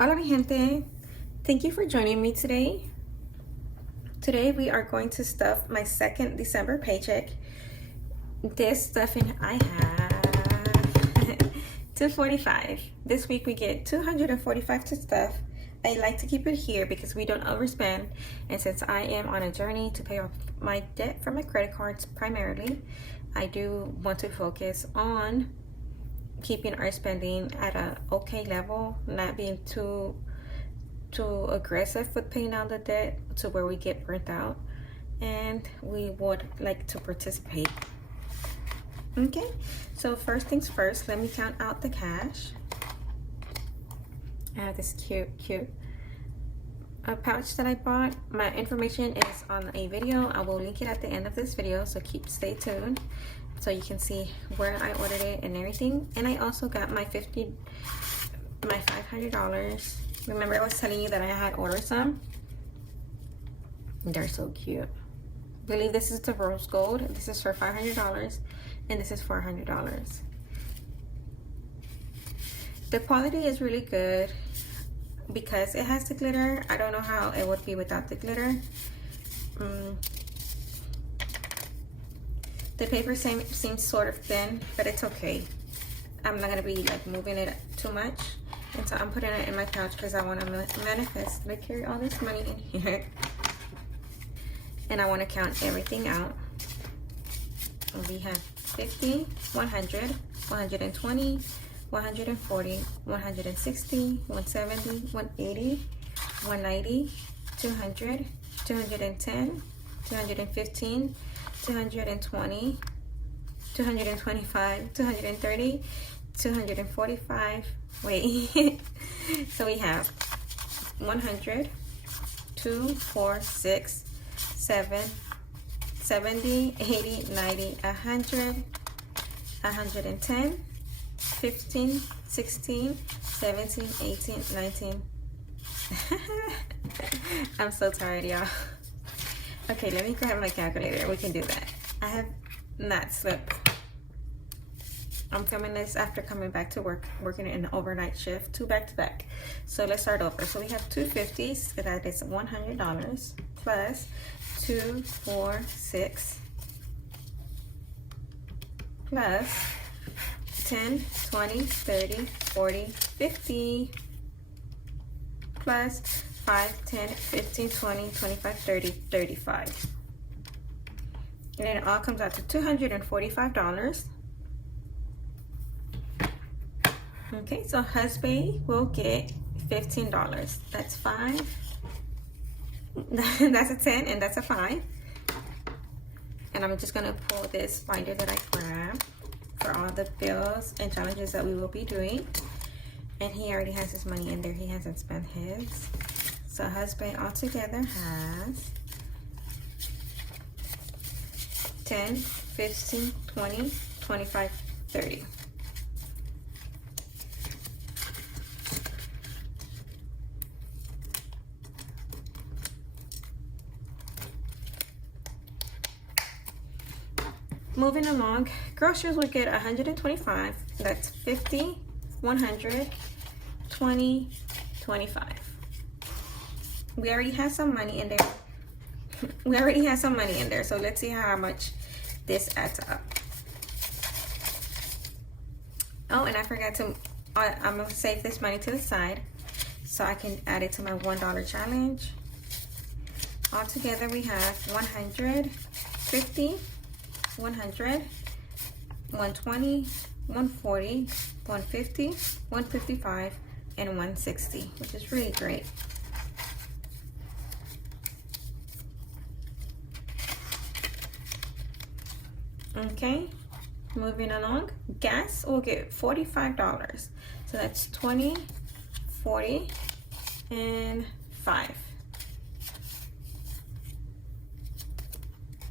Hola mi gente, thank you for joining me today. Today we are going to stuff my second December paycheck. This stuffing I have 245. This week we get 245 to stuff. I like to keep it here because we don't overspend, and since I am on a journey to pay off my debt from my credit cards primarily, I do want to focus on keeping our spending at a okay level, not being too aggressive with paying down the debt to where we get burnt out, and we would like to participate. Okay, so first things first, let me count out the cash. I have this cute pouch that I bought. My information is on a video. I will link it at the end of this video, so stay tuned so you can see where I ordered it and everything. And I also got my $500. Remember I was telling you that I had ordered some? They're so cute. I believe this is the rose gold. This is for $500 and this is $400. The quality is really good because it has the glitter. I don't know how it would be without the glitter. The paper seems sort of thin, but it's okay. I'm not gonna be like moving it too much. And so I'm putting it in my pouch because I want to manifest. I carry all this money in here. And I want to count everything out. We have 50, 100, 120, 140, 160, 170, 180, 190, 200, 210, 215, 220, 225, 230, 245. Wait. So we have 100, 2, 4, 6, 7, 70, 80, 90, 100, 110, 15, 16, 17, 18, 19. I'm so tired, y'all. Okay, let me grab my calculator. We can do that. I have not slept. I'm filming this after coming back to work, working in an overnight shift, 2 back-to-back. So let's start over. So we have 250s, so that is $100, plus 2, 4, 6, plus 10, 20, 30, 40, 50, plus 5, 10, 15, 20, 25, 30, 35. And then it all comes out to $245. Okay, so husband will get $15. That's 5. That's a 10 and that's a 5. And I'm just gonna pull this binder that I grabbed for all the bills and challenges that we will be doing. And he already has his money in there. He hasn't spent his. So husband altogether has 10, 15, 20, 25, 30. Moving along, groceries will get 125. That's 50, 100, 20, 25. We already have some money in there. So let's see how much this adds up. Oh, and I forgot to, I'm gonna save this money to the side so I can add it to my $1 challenge. Altogether we have 100, 50, 100, 120, 140, 150, 155, and 160, which is really great. Okay, moving along, gas will get $45. So that's 20, 40, and 5.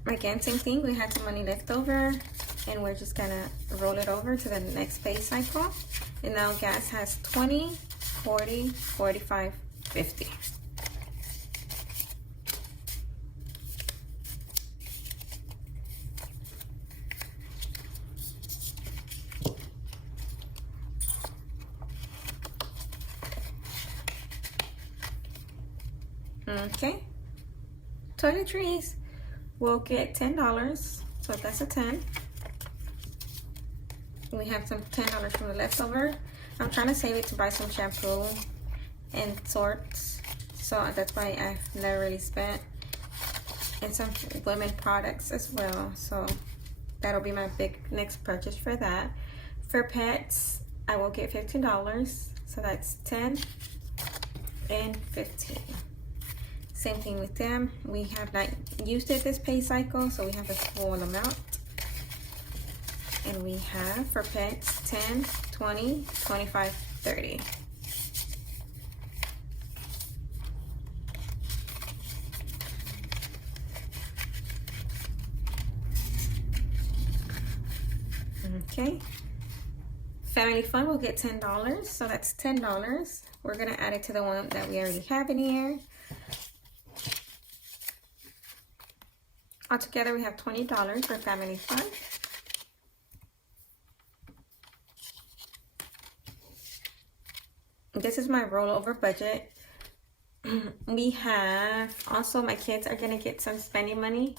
Again, same thing, we had some money left over and we're just gonna roll it over to the next pay cycle. And now gas has 20, 40, 45, 50. Okay. Toiletries will get $10. So that's a 10. We have some $10 from the leftover. I'm trying to save it to buy some shampoo and sorts. So that's why I've never really spent. And some women products as well. So that'll be my big next purchase for that. For pets, I will get $15. So that's 10 and 15. Same thing with them. We have not used it this pay cycle, so we have the full amount. And we have for pets 10, 20, 25, 30. Okay. Family Fun will get $10, so that's $10. We're gonna add it to the one that we already have in here. Altogether, we have $20 for Family Fun. This is my rollover budget. We have also, my kids are gonna get some spending money.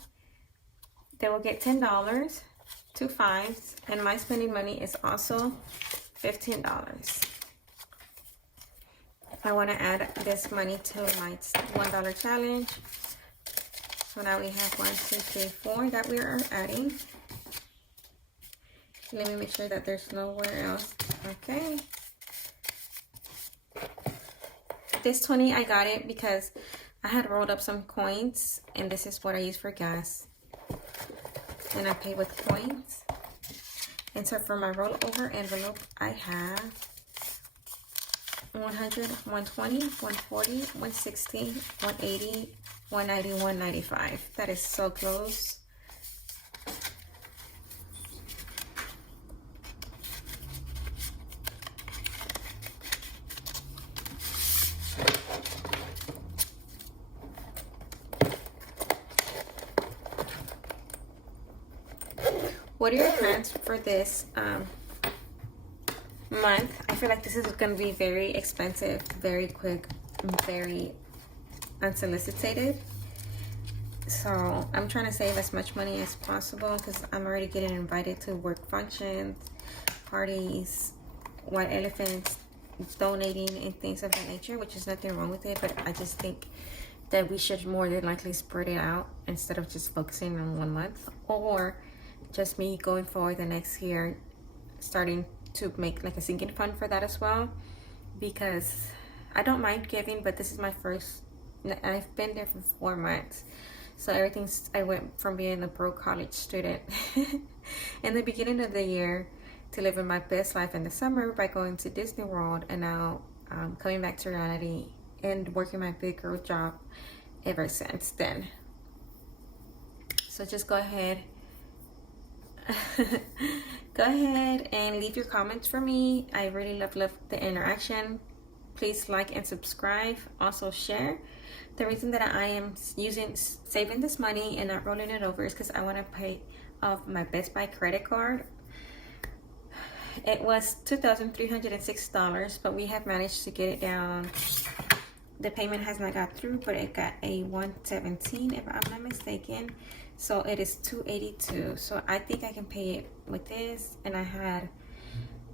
They will get $10, 2 5s, and my spending money is also $15. I want to add this money to my $1 challenge. So now we have 1, 2, 3, 4 that we are adding. Let me make sure that there's nowhere else. Okay. This 20, I got it because I had rolled up some coins, and this is what I use for gas. And I pay with coins. And so for my rollover envelope, I have 100, 120, 140, 160, 180, 190, 195. That is so close. What are your plans for this month? I feel like this is going to be very expensive, very quick, very unsolicited. So I'm trying to save as much money as possible because I'm already getting invited to work functions, parties, white elephants, donating, and things of that nature, which is nothing wrong with it. But I just think that we should more than likely spread it out instead of just focusing on 1 month, or just me going forward the next year starting to make like a sinking fund for that as well, because I don't mind giving, but this is my first, I've been there for 4 months, so I went from being a broke college student in the beginning of the year to living my best life in the summer by going to Disney World, and now coming back to reality and working my big girl job ever since then. So just go ahead and leave your comments for me. I really love the interaction. Please like and subscribe. Also share. The reason that I am saving this money and not rolling it over is because I want to pay off my Best Buy credit card. It was $2,306, but we have managed to get it down. The payment has not got through, but it got a $117 if I'm not mistaken. So it is $282. So I think I can pay it with this. And I had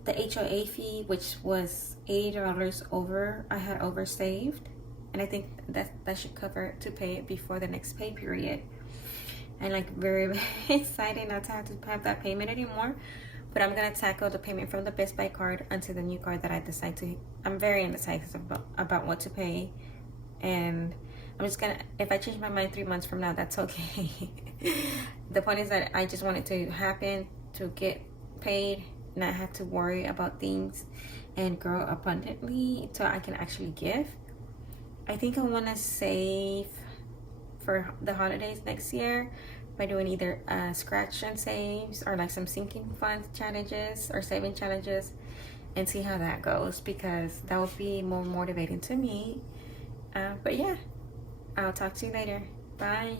the HOA fee, which was $80 over. I had oversaved, and I think that should cover it to pay it before the next pay period. And like very excited not to have to have that payment anymore. But I'm gonna tackle the payment from the Best Buy card until the new card that I decide to. I'm very indecisive about what to pay, and I'm just gonna, if I change my mind 3 months from now, that's okay. The point is that I just want it to happen, to get paid, not have to worry about things, and grow abundantly so I can actually give. I think I want to save for the holidays next year by doing either scratch and saves or like some sinking fund challenges or saving challenges, and see how that goes, because that would be more motivating to me. But yeah, I'll talk to you later. Bye.